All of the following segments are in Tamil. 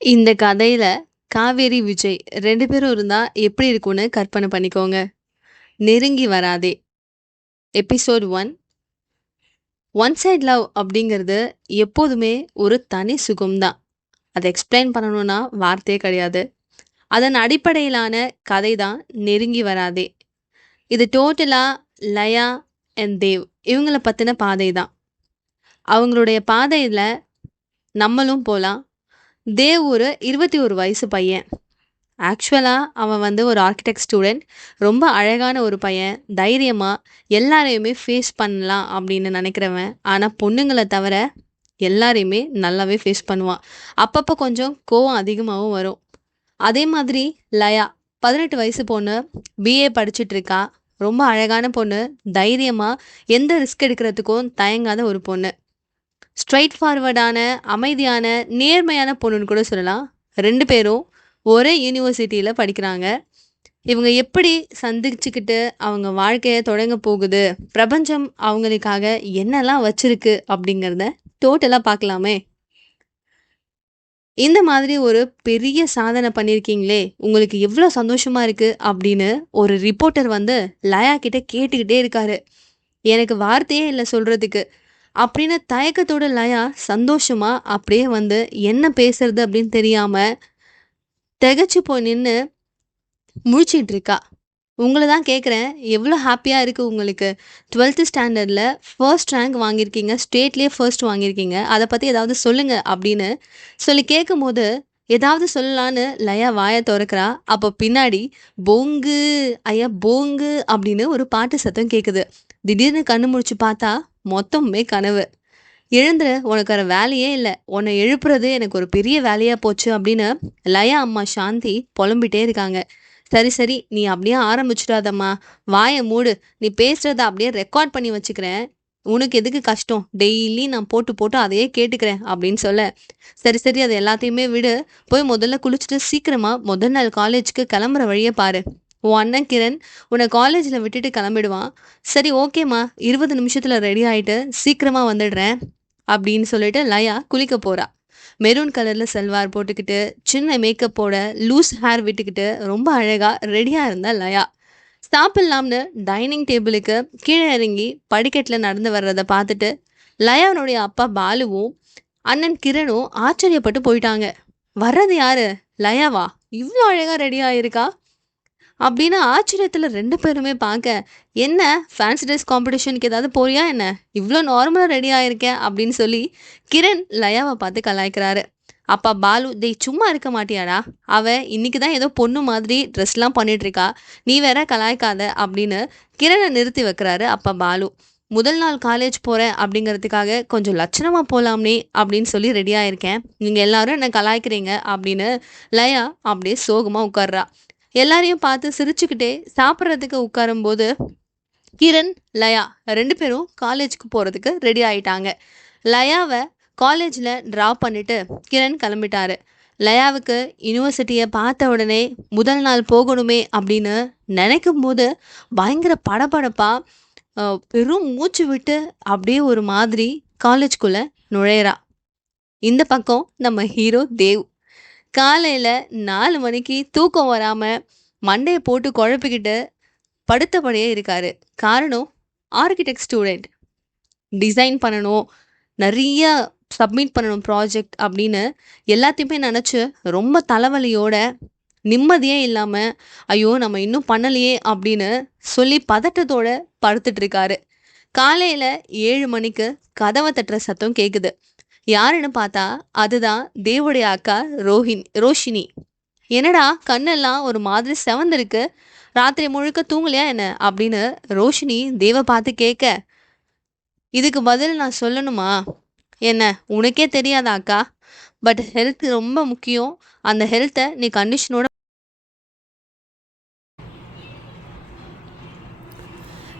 இந்த கதையில காவேரி, விஜய் 2 பேரும் இருந்தா எப்படி இருக்கும்னு கற்பனை பண்ணிக்கோங்க. நெருங்கி வராதே எபிசோட் 1 ஒன் சைட் லவ் அப்படிங்கிறது எப்போதுமே ஒரு தனி சுகம் தான். அத எக்ஸ்பிளைன் பண்ணணும்னா வார்த்தையே கிடையாது. அதன் அடிப்படையிலான கதை தான் நெருங்கி வராதே. இது டோட்டலா லயா அண்ட் தேவ் இவங்கள பத்தின பாதை தான். அவங்களுடைய பாதையில நம்மளும் போலாம். தேவ் ஒரு 21 வயசு பையன். ஆக்சுவலா அவன் ஒரு ஆர்க்கிடெக்ட் ஸ்டூடெண்ட். ரொம்ப அழகான ஒரு பையன். தைரியமா எல்லாரையுமே ஃபேஸ் பண்ணலாம் அப்படின்னு நினைக்கிறவன். ஆனா பொண்ணுங்கள தவிர எல்லாரையுமே நல்லாவே ஃபேஸ் பண்ணுவான். அப்பப்போ கொஞ்சம் கோவம் அதிகமாவும் வரும். அதே மாதிரி லயா 18 வயசு பொண்ணு. பிஏ படிச்சுட்டு இருக்கா. ரொம்ப அழகான பொண்ணு. தைரியமா எந்த ரிஸ்க் எடுக்கிறதுக்கும் தயங்காத ஒரு பொண்ணு. ஸ்ட்ரெயிட் ஃபார்வர்டான, அமைதியான, நேர்மையான பொண்ணுன்னு கூட சொல்லலாம். 2 பேரும் ஒரே யூனிவர்சிட்டியில படிக்கிறாங்க. இவங்க எப்படி சந்திச்சுக்கிட்டு அவங்க வாழ்க்கைய தொடங்க போகுது, பிரபஞ்சம் அவங்களுக்காக என்னலாம் வச்சிருக்கு அப்படிங்கிறத டோட்டலா பார்க்கலாமே! இந்த மாதிரி ஒரு பெரிய சாதனை பண்ணியிருக்கீங்களே! உங்களுக்கு எவ்ளோ சந்தோஷமா இருக்கு அப்படின்னு ஒரு ரிப்போர்ட்டர் லயா கிட்ட கேட்டுக்கிட்டே இருக்காரு. எனக்கு வார்த்தையே இல்ல சொல்றதுக்கு. அப்படின்னு தயக்கத்தோட லயா சந்தோஷமா அப்படியே என்ன பேசுறது அப்படின்னு தெரியாம திகைச்சு போய் நின்னு முழிச்சிட்டு இருக்கா. உங்கள தான் கேட்குறேன். எவ்வளோ ஹாப்பியா இருக்கு உங்களுக்கு? 12th ஸ்டாண்டர்ட்ல ஃபர்ஸ்ட் ரேங்க் வாங்கியிருக்கீங்க. ஸ்டேட்லயே ஃபர்ஸ்ட் வாங்கியிருக்கீங்க. அத பத்தி ஏதாவது சொல்லுங்க அப்படின்னு சொல்லி கேட்கும்போது, ஏதாவது சொல்லலான்னு லயா வாய தொறக்கிறா. அப்போ பின்னாடி "போங்கு ஐயா போங்கு" அப்படின்னு ஒரு பாட்டு சத்தம் கேட்குது. திடீர்னு கண்ணு முழிச்சு பார்த்தா மொத்தமுமே கனவு. "எழுந்துரு, உனக்கு வேற வேலையே இல்ல. உன்னை எழுப்புறது எனக்கு ஒரு பெரிய வேலையா போச்சு" அப்படின்னு லயா அம்மா சாந்தி புலம்பிட்டே இருக்காங்க. "சரி சரி, நீ அப்படியே ஆரம்பிச்சுடாதம்மா. வாய மூடு. நீ பேசுறத அப்படியே ரெக்கார்ட் பண்ணி வச்சுக்கிறேன். உனக்கு எதுக்கு கஷ்டம்? டெய்லி நான் போட்டு போட்டு அதையே கேட்டுக்கிறேன்" அப்படின்னு சொல்ல, "சரி சரி, அது எல்லாத்தையுமே விடு. போய் முதல்ல குளிச்சுட்டு சீக்கிரமா முதல் நாள் காலேஜுக்கு கிளம்புற வழிய பாரு. உன் அண்ணன் கிரண் உன்னை காலேஜில் விட்டுட்டு கிளம்பிடுவான். சரி ஓகேம்மா, 20 நிமிஷத்துல ரெடி ஆயிட்டு சீக்கிரமா வந்துடுறேன்" அப்படின்னு சொல்லிட்டு லயா குளிக்க போறா. மெரூன் கலர்ல சல்வார் போட்டுக்கிட்டு, சின்ன மேக்கப்போட, லூஸ் ஹேர் விட்டுக்கிட்டு ரொம்ப அழகா ரெடியா இருந்தா லயா. சாப்பிடலாம்னு டைனிங் டேபிளுக்கு கீழே இறங்கி படிக்கட்டில் நடந்து வர்றத பார்த்துட்டு லயாவுடைய அப்பா பாலுவும் அண்ணன் கிரணும் ஆச்சரியப்பட்டு போயிட்டாங்க. "வர்றது யாரு? லயாவா? இவ்வளோ அழகா ரெடி ஆயிருக்கா?" அப்படின்னு ஆச்சரியத்துல 2 பேருமே பார்க்க, "என்ன ஃபேன்சி ட்ரெஸ் காம்படிஷனுக்கு ஏதாவது போறியா என்ன? இவ்ளோ நார்மலா ரெடி ஆயிருக்க" அப்படின்னு சொல்லி கிரண் லயாவ பார்த்து கலாய்க்கிறாரு. அப்பா பாலு, "டேய் சும்மா இருக்க மாட்டியாடா? அவ இன்னைக்கு தான் ஏதோ பொண்ணு மாதிரி ட்ரெஸ்லாம் பண்ணிட்டு இருக்கா. நீ வேற கலாய்க்காத" அப்படின்னு கிரண நிறுத்தி வைக்கிறாரு அப்பா பாலு. "முதல் நாள் காலேஜ் போறேன் அப்படிங்கிறதுக்காக கொஞ்சம் லட்சணமா போலாம்னே அப்படின்னு சொல்லி ரெடி ஆயிருக்கேன். நீங்க எல்லாரும் என்ன கலாய்க்கிறீங்க" அப்படின்னு லயா அப்படியே சோகமா உட்கார்றா. எல்லாரையும் பார்த்து சிரிச்சுக்கிட்டே சாப்பிட்றதுக்கு உட்காரும்போது கிரண், லயா 2 பேரும் காலேஜுக்கு போறதுக்கு ரெடி ஆயிட்டாங்க. லயாவ காலேஜ்ல டிராப் பண்ணிட்டு கிரண் கிளம்பிட்டாரு. லயாவுக்கு யுனிவர்சிட்டியை பார்த்த உடனே முதல் நாள் போகணுமே அப்படின்னு நினைக்கும் போது பயங்கர படபடப்பா, பெரும் மூச்சு விட்டு அப்படியே ஒரு மாதிரி காலேஜ்குள்ள நுழையிறா. இந்த பக்கம் நம்ம ஹீரோ தேவ் காலையில 4 மணிக்கு தூக்கம் வராம மண்டைய போட்டு குழப்பிக்கிட்டு படுத்தபடியே இருக்காரு. காரணம், ஆர்க்கிடெக்ட் ஸ்டூடெண்ட். டிசைன் பண்ணணும், நிறைய சப்மிட் பண்ணணும் ப்ராஜெக்ட் அப்படின்னு எல்லாத்தையுமே நினச்சி ரொம்ப தலைவலியோட, நிம்மதியே இல்லாம, ஐயோ நம்ம இன்னும் பண்ணலையே அப்படின்னு சொல்லி பதட்டத்தோட படுத்துட்டு இருக்காரு. காலையில 7 மணிக்கு கதவை தட்டுற சத்தம் கேட்குது. யாருன்னு பார்த்தா அதுதான் தேவுடைய அக்கா ரோஷினி. "என்னடா கண்ணெல்லாம் ஒரு மாதிரி செவந்திருக்கு, ராத்திரி முழுக்க தூங்கலையா என்ன?" அப்படின்னு ரோஷினி தேவ பார்த்து கேட்க, இதுக்கு பதில் நான் சொல்லணுமா? என்ன, உனக்கே தெரியாதா அக்கா? பட் ஹெல்த் ரொம்ப முக்கியம். அந்த ஹெல்த்தை நீ கண்டிஷனோட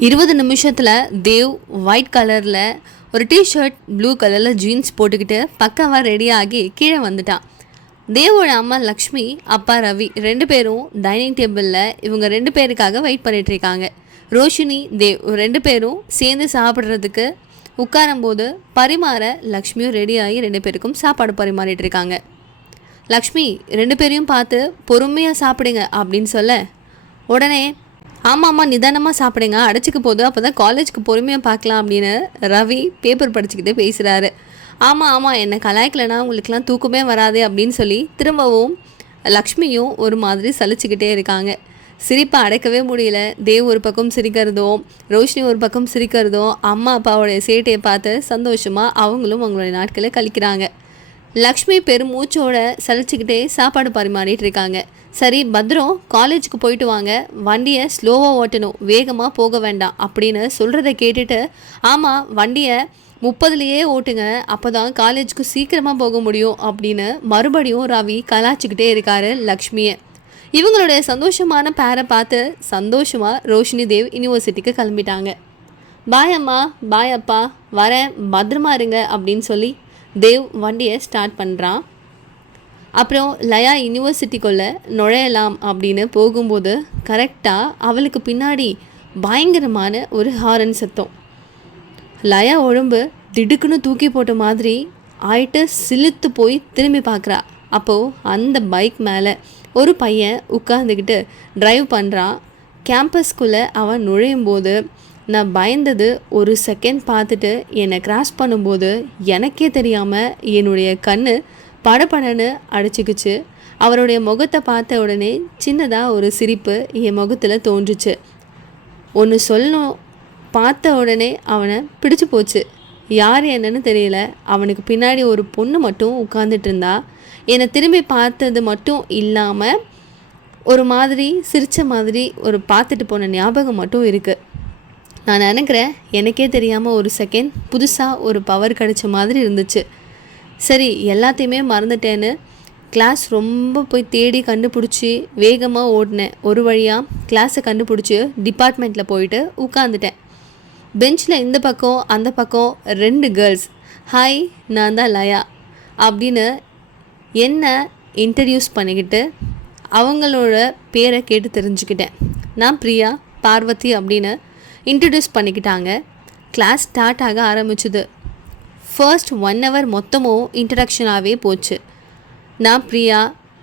20 நிமிஷத்துல தேவ் ஒயிட் கலர்ல ஒரு டிஷர்ட், ப்ளூ கலர்ல ஜீன்ஸ் போட்டுக்கிட்டு பக்காவா ரெடியாகி கீழே வந்துட்டான். தேவோட அம்மா லக்ஷ்மி, அப்பா ரவி 2 பேரும் டைனிங் டேபிளில் இவங்க 2 பேருக்காக வெயிட் பண்ணிட்டு இருக்காங்க. ரோஷினி, தேவ் 2 பேரும் சேர்ந்து சாப்பிட்றதுக்கு உட்காரும்போது பரிமாற லக்ஷ்மியும் ரெடி ஆகி 2 பேருக்கும் சாப்பாடு பரிமாறிட்டு இருக்காங்க. லக்ஷ்மி 2 பேரையும் பார்த்து பொறுமையாக சாப்பிடுங்க அப்படின்னு சொல்ல, உடனே ஆமாம்மா நிதானமாக சாப்பிடுங்க, அடைச்சிக்க போது, அப்போ தான் காலேஜுக்கு பொறுமையாக பார்க்கலாம் அப்படின்னு ரவி பேப்பர் படிச்சுக்கிட்டே பேசுகிறாரு. ஆமாம் என்னை கலாய்க்கலைன்னா உங்களுக்குலாம் தூக்கமே வராது அப்படின்னு சொல்லி திரும்பவும் லக்ஷ்மியும் ஒரு மாதிரி சலிச்சுக்கிட்டே இருக்காங்க. சிரிப்பை அடைக்கவே முடியல. தேவ் ஒரு பக்கம் சிரிக்கிறதும் ரோஷினி ஒரு பக்கம் சிரிக்கிறதும் அம்மா அப்பாவோடைய சேட்டையை பார்த்து சந்தோஷமாக அவங்களும் அவங்களுடைய நாட்களை கழிக்கிறாங்க. லக்ஷ்மி பெருமூச்சோட சலிச்சுக்கிட்டே சாப்பாடு பரிமாறிட்டு இருக்காங்க. சரி பத்ரம், காலேஜுக்கு போயிட்டு வாங்க, வண்டியை ஸ்லோவாக ஓட்டணும், வேகமாக போக வேண்டாம் அப்படின்னு சொல்கிறத கேட்டுட்டு, ஆமாம் வண்டியை 30லேயே ஓட்டுங்க, அப்போ தான் காலேஜுக்கு சீக்கிரமாக போக முடியும் அப்படின்னு மறுபடியும் ரவி கலாச்சிக்கிட்டே இருக்காரு லக்ஷ்மியை. இவங்களுடைய சந்தோஷமான பேரை பார்த்து சந்தோஷமாக ரோஷினி தேவ் யூனிவர்சிட்டிக்கு கிளம்பிட்டாங்க. பாய் அம்மா, பாய் அப்பா, வரேன், பத்திரமா இருங்க அப்படின்னு சொல்லி தேவ் வண்டியை ஸ்டார்ட் பண்ணுறான். அப்புறம் லயா யூனிவர்சிட்டிக்குள்ளே நுழையலாம் அப்படின்னு போகும்போது கரெக்டாக அவளுக்கு பின்னாடி பயங்கரமான ஒரு ஹாரன் சத்தம். லயா உடம்பு திடுக்குன்னு தூக்கி போட்ட மாதிரி ஆயிட்டு சிலுத்து போய் திரும்பி பார்க்குறா. அப்போது அந்த பைக் மேலே ஒரு பையன் உட்காந்துக்கிட்டு ட்ரைவ் பண்ணுறான். கேம்பஸ்குள்ளே அவன் நுழையும் போது நான் பயந்தது ஒரு செகண்ட் பார்த்துட்டு என்னை கிராஸ் பண்ணும்போது எனக்கே தெரியாமல் என்னுடைய கண் படபடன்னு அடிச்சுக்கிச்சு. அவருடைய முகத்தை பார்த்த உடனே சின்னதாக ஒரு சிரிப்பு என் முகத்தில் தோன்றுச்சு. ஒன்று சொல்லணும், பார்த்த உடனே அவனை பிடிச்சு போச்சு. யார் என்னன்னு தெரியல. அவனுக்கு பின்னாடி ஒரு பொண்ணு மட்டும் உட்காந்துட்டு இருந்தா. என்னை திரும்பி பார்த்தது மட்டும் இல்லாமல் ஒரு மாதிரி சிரித்த மாதிரி ஒரு பார்த்துட்டு போன ஞாபகம் மட்டும் இருக்குது. நான் நினைக்கிறேன் எனக்கே தெரியாமல் ஒரு செகண்ட் புதுசாக ஒரு பவர் கிடைச்ச மாதிரி இருந்துச்சு. சரி எல்லாத்தையுமே மறந்துட்டேன்னு கிளாஸ் ரொம்ப போய் தேடி கண்டுபிடிச்சி வேகமாக ஓடினேன். ஒரு வழியாக கிளாஸை கண்டுபிடிச்சி டிபார்ட்மெண்ட்டில் போயிட்டு உட்காந்துட்டேன். பெஞ்சில் இந்த பக்கம் அந்த பக்கம் 2 கேர்ள்ஸ், ஹாய் நான் தான் லயா அப்படின்னு என்ன இன்ட்ரடியூஸ் பண்ணிக்கிட்டு அவங்களோட பேரை கேட்டு தெரிஞ்சுக்கிட்டேன். நான் பிரியா, பார்வதி அப்படின்னு இன்ட்ரடியூஸ் பண்ணிக்கிட்டாங்க. கிளாஸ் ஸ்டார்ட் ஆக ஆரம்பிச்சுது. ஃபர்ஸ்ட் 1 hour மொத்தமும் இன்ட்ரடக்ஷனாகவே போச்சு. நான் பிரியா,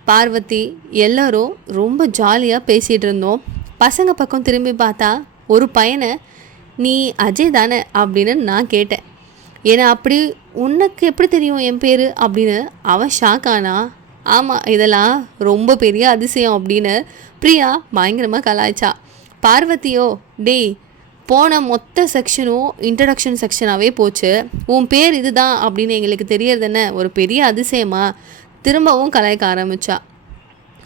பார்வதி எல்லோரும் ரொம்ப ஜாலியாக பேசிகிட்டு இருந்தோம். பசங்க பக்கம் திரும்பி பார்த்தா ஒரு பையனை நீ அஜய் தானே அப்படின்னு நான் கேட்டேன். ஏன்னா அப்படி உனக்கு எப்படி தெரியும் என் பேர் அப்படின்னு அவன் ஷாக் ஆனா. ஆமாம் இதெல்லாம் ரொம்ப பெரிய அதிசயம் அப்படின்னு பிரியா பயங்கரமாக கலாய்ச்சா. பார்வதியோ, டேய் போன மொத்த செக்ஷனும் இன்ட்ரடக்ஷன் செக்ஷனாகவே போச்சு, உன் பேர் இதுதான் அப்படின்னு எங்களுக்கு தெரியறது என்ன ஒரு பெரிய அதிசயமா திரும்பவும் கலாய்க்க ஆரம்பித்தா.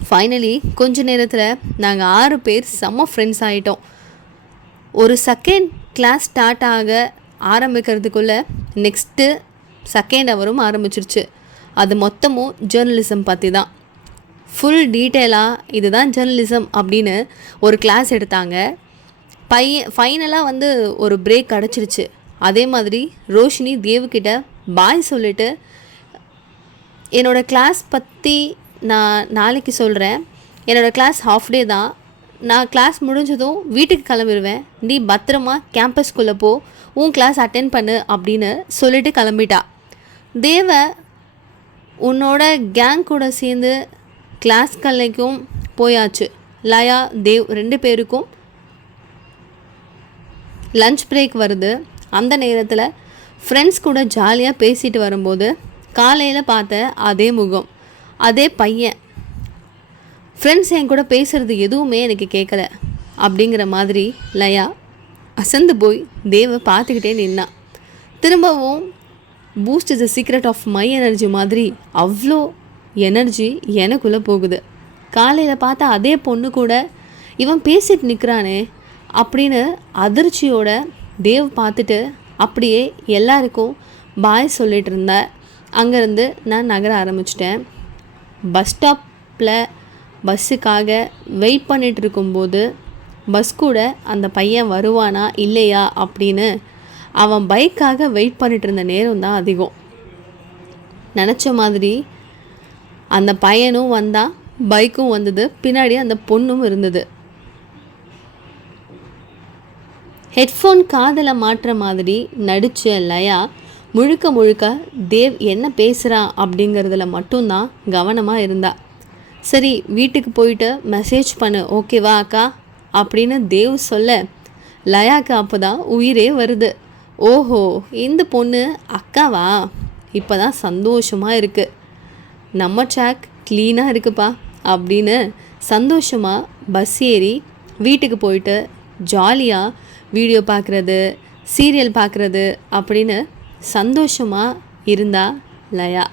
ஃபைனலி கொஞ்ச நேரத்தில் நாங்கள் 6 பேர் செம்ம ஃப்ரெண்ட்ஸ் ஆகிட்டோம். ஒரு செகண்ட் கிளாஸ் ஸ்டார்ட் ஆக ஆரம்பிக்கிறதுக்குள்ளே நெக்ஸ்ட்டு செகண்ட் ஹவரும் ஆரம்பிச்சிருச்சு. அது மொத்தமும் ஜேர்னலிசம் பற்றி தான். ஃபுல் டீட்டெயிலாக இதுதான் ஜேர்னலிசம் அப்படின்னு ஒரு கிளாஸ் எடுத்தாங்க. ஃபைனலாக ஒரு பிரேக் கிடச்சிருச்சு. அதே மாதிரி ரோஷினி தேவ்கிட்ட பாய் சொல்லிவிட்டு என்னோடய கிளாஸ் பற்றி நான் நாளைக்கு சொல்கிறேன், என்னோடய கிளாஸ் ஹாஃப் டே தான், நான் கிளாஸ் முடிஞ்சதும் வீட்டுக்கு கிளம்பிடுவேன், நீ பத்திரமா கேம்பஸ்குள்ளே போ, உன் கிளாஸ் அட்டென்ட் பண்ணு அப்படின்னு சொல்லிட்டு கிளம்பிட்டா. தேவ உன்னோட கேங் கூட சேர்ந்து கிளாஸ் கல்லைக்கும் போயாச்சு. லயா தேவ் 2 பேருக்கும் லஞ்ச் பிரேக் வருது. அந்த நேரத்தில் ஃப்ரெண்ட்ஸ் கூட ஜாலியாக பேசிட்டு வரும்போது காலையில் பார்த்த அதே முகம், அதே பையன். ஃப்ரெண்ட்ஸ் என் கூட பேசுகிறது எதுவுமே எனக்கு கேட்கல அப்படிங்கிற மாதிரி லயா அசந்து போய் தேவை பார்த்துக்கிட்டே நின்னா. திரும்பவும் Boost is the secret of my energy மாதிரி அவ்வளோ எனர்ஜி எனக்குள்ளே போகுது. காலையில் பார்த்தா அதே பொண்ணு கூட இவன் பேசிட்டு நிற்கிறானே அப்படின்னு அதிர்ச்சியோட தேவ் பார்த்துட்டு அப்படியே எல்லாருக்கும் பாய் சொல்லிகிட்டு இருந்தேன். அங்கேருந்து நான் நகர ஆரம்பிச்சிட்டேன். பஸ் ஸ்டாப்பில் பஸ்ஸுக்காக வெயிட் பண்ணிகிட்டு இருக்கும்போது பஸ் கூட அந்த பையன் வருவானா இல்லையா அப்படின்னு அவன் பைக்காக வெயிட் பண்ணிகிட்டு இருந்த நேரம் தான் அதிகம். நினச்ச மாதிரி அந்த பையனும் வந்தான், பைக்கும் வந்தது, பின்னாடி அந்த பொண்ணும் இருந்தது. ஹெட்ஃபோன் காதில் மாட்டுற மாதிரி நடித்த லயா முழுக்க முழுக்க தேவ் என்ன பேசுகிறான் அப்படிங்கிறதுல மட்டும்தான் கவனமாக இருந்தா. சரி வீட்டுக்கு போயிட்டு மெசேஜ் பண்ணு ஓகேவா அக்கா அப்படின்னு தேவ் சொல்ல லயாக்கு அப்போ தான் உயிரே வருது. ஓஹோ இந்த பொண்ணு அக்காவா, இப்போ தான் சந்தோஷமாக இருக்குது, நம்ம ட்ராக் க்ளீனாக இருக்குப்பா அப்படின்னு சந்தோஷமாக பஸ் ஏறி வீட்டுக்கு போயிட்டு ஜாலியாக வீடியோ பார்க்குறது சீரியல் பார்க்குறது அப்படின்னு சந்தோஷமாக இருந்தா லயா.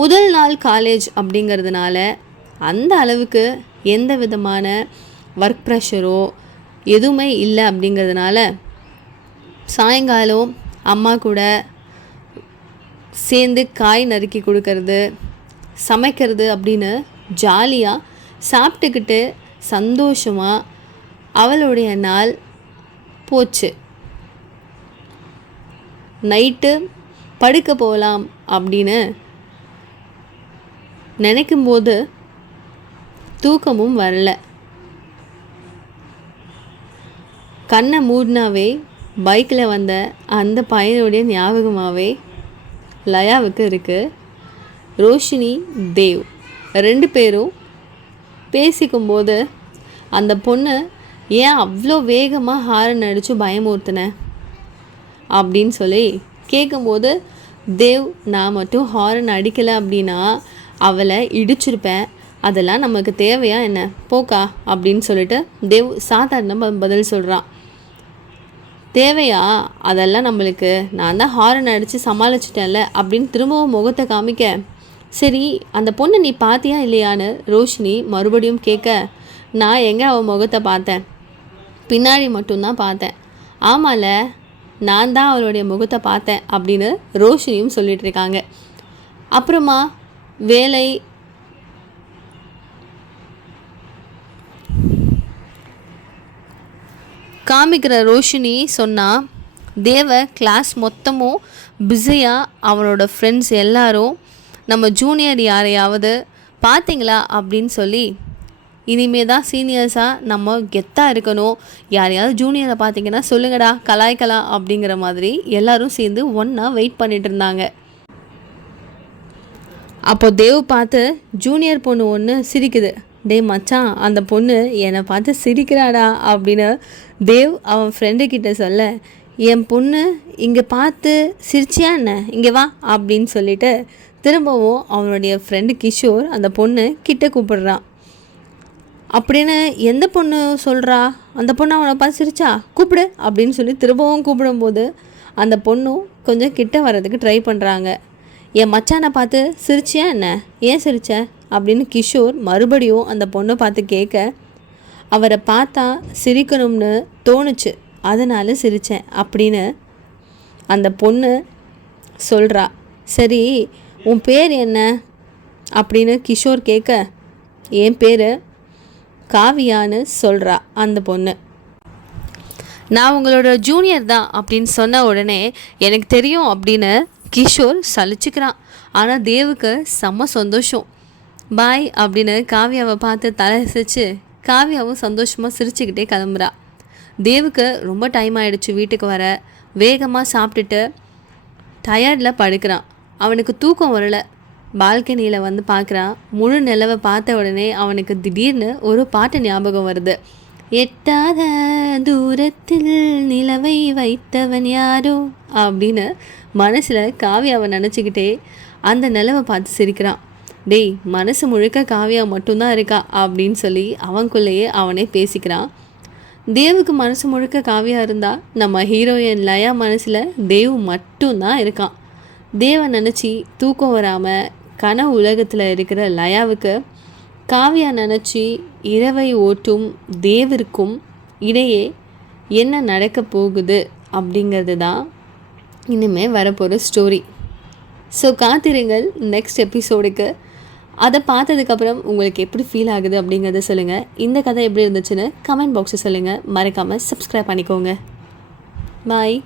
முதல் நாள் காலேஜ் அப்படிங்கிறதுனால அந்த அளவுக்கு எந்த விதமான ஒர்க் ப்ரெஷரோ எதுவுமே இல்லை அப்படிங்கிறதுனால சாயங்காலம் அம்மா கூட சேர்ந்து காய் நறுக்கி கொடுக்கறது சமைக்கிறது அப்படின்னு ஜாலியாக சாப்பிட்டுக்கிட்டு சந்தோஷமாக அவளுடைய நாள் போச்சு. நைட்டு படுக்க போகலாம் அப்படின்னு நினைக்கும்போது தூக்கமும் வரல. கண்ணை மூடினாவே பைக்கில் வந்த அந்த பையனுடைய ஞாபகமாகவே லயாவுக்கு இருக்குது. ரோஷினி தேவ் 2 பேரும் பேசிக்கும்போது அந்த பொண்ணு ஏன் அவ்வளோ வேகமாக ஹாரன் அடித்து பயமுறுத்தின அப்படின்னு சொல்லி கேட்கும்போது தேவ் நான் மட்டும் ஹாரன் அடிக்கலை அப்படின்னா அவளை இடிச்சிருப்பேன், அதெல்லாம் நமக்கு தேவையா என்ன போக்கா அப்படின்னு சொல்லிட்டு தேவ் சாதாரண பதில் சொல்கிறான். தேவையா அதெல்லாம் நம்மளுக்கு, நான் தான் ஹாரன் அடித்து சமாளிச்சிட்டேன்ல அப்படின்னு திரும்பவும் முகத்தை காமிக்க சரி அந்த பொண்ணை நீ பார்த்தியா இல்லையான்னு ரோஷினி மறுபடியும் கேட்க நான் எங்கே அவள் முகத்தை பார்த்தேன், பின்னாடி மட்டும்தான் பார்த்தேன். ஆமால நான் தான் அவளுடைய முகத்தை பார்த்தேன் அப்படின்னு ரோஷினியும் சொல்லிகிட்ருக்காங்க. அப்புறமா வேலை காமிக்கிற ரோஷினி சொன்னால் தேவ கிளாஸ் மொத்தமும் பிஸியாக அவனோட ஃப்ரெண்ட்ஸ் எல்லாரும் நம்ம ஜூனியர் யாரையாவது பார்த்தீங்களா அப்படின்னு சொல்லி இனிமே தான் சீனியர்ஸாக நம்ம கெத்தாக இருக்கணும், யாரையாவது ஜூனியரை பார்த்தீங்கன்னா சொல்லுங்கடா கலாய்க்கலாம் அப்படிங்கிற மாதிரி எல்லோரும் சேர்ந்து ஒன்றா வெயிட் பண்ணிட்டு இருந்தாங்க. அப்போ தேவ் பார்த்து ஜூனியர் பொண்ணு ஒன்று சிரிக்குது. டே மச்சான் அந்த பொண்ணு என்னை பார்த்து சிரிக்கிறாடா அப்படின்னு தேவ் அவன் ஃப்ரெண்டுக்கிட்ட சொல்ல என் பொண்ணு இங்கே பார்த்து சிரிச்சியா என்ன இங்கே வா அப்படின்னு சொல்லிட்டு திரும்பவும் அவனுடைய ஃப்ரெண்டு கிஷோர் அந்த பொண்ணு கிட்ட கூப்பிடுறான். அப்படின்னு எந்த பொண்ணு சொல்கிறா, அந்த பொண்ணு அவனை பார்த்து சிரிச்சா கூப்பிடு அப்படின்னு சொல்லி திரும்பவும் கூப்பிடும்போது அந்த பொண்ணும் கொஞ்சம் கிட்ட வர்றதுக்கு ட்ரை பண்ணுறாங்க. என் மச்சானை பார்த்து சிரிச்சியா என்ன, ஏன் சிரிச்ச அப்படின்னு கிஷோர் மறுபடியும் அந்த பொண்ணை பார்த்து கேட்க அவரை பார்த்தா சிரிக்கணும்னு தோணுச்சு அதனால் சிரித்தேன் அப்படின்னு அந்த பொண்ணு சொல்கிறா. சரி உன் பேர் என்ன அப்படின்னு கிஷோர் கேட்க என் பேர் காவியான்னு சொல்கிறா அந்த பொண்ணு. நான் உங்களோட ஜூனியர் தான் அப்படின்னு சொன்ன உடனே எனக்கு தெரியும் அப்படின்னு கிஷோர் சலிச்சுக்கிறான். ஆனால் தேவுக்கு செம்ம சந்தோஷம். பாய் அப்படின்னு காவியாவை பார்த்து தலைசிச்சு காவியாவும் சந்தோஷமாக சிரிச்சுக்கிட்டே கிளம்புறா. தேவுக்கு ரொம்ப டைம் ஆகிடுச்சு வீட்டுக்கு வர. வேகமாக சாப்பிட்டுட்டு டயர்டில் படுக்கிறான். அவனுக்கு தூக்கம் வரலை. பால்கனியில் வந்து பார்க்குறான். முழு நிலவை பார்த்த உடனே அவனுக்கு திடீர்னு ஒரு பாட்டு ஞாபகம் வருது. எட்டாத தூரத்தில் நிலவை வைத்தவன் யாரோ அப்படின்னு மனசில் காவியாவை நினச்சிக்கிட்டே அந்த நிலவை பார்த்து சிரிக்கிறான். டேய் மனசு முழுக்க காவியா மட்டும்தான் இருக்கா அப்படின்னு சொல்லி அவனுக்குள்ளேயே அவனே பேசிக்கிறான். தேவுக்கு மனசு முழுக்க காவியா இருந்தால் நம்ம ஹீரோயின் லயா மனசில் தேவ் மட்டும்தான் இருக்கான். தேவை நினச்சி தூக்கம் வராமல் கனவு உலகத்தில் இருக்கிற லயாவுக்கு காவியா நினச்சி இரவை ஓட்டும் தேவிற்கும் இடையே என்ன நடக்க போகுது அப்படிங்கிறது தான் இனிமேல் வரப்போகிற ஸ்டோரி. ஸோ காத்திருங்கள் நெக்ஸ்ட் எபிசோடுக்கு. அதை பார்த்ததுக்கப்புறம் உங்களுக்கு எப்படி ஃபீல் ஆகுது அப்படிங்கிறத சொல்லுங்கள். இந்த கதை எப்படி இருந்துச்சுன்னு கமெண்ட் பாக்ஸில் சொல்லுங்கள். மறக்காமல் சப்ஸ்கிரைப் பண்ணிக்கோங்க. பாய்.